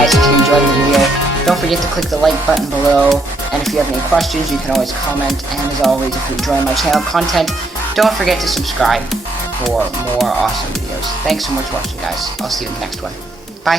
guys, if you enjoyed the video, don't forget to click the like button below, and if you have any questions, you can always comment, and as always, if you enjoy my channel content, don't forget to subscribe for more awesome videos. Thanks so much for watching, guys. I'll see you in the next one.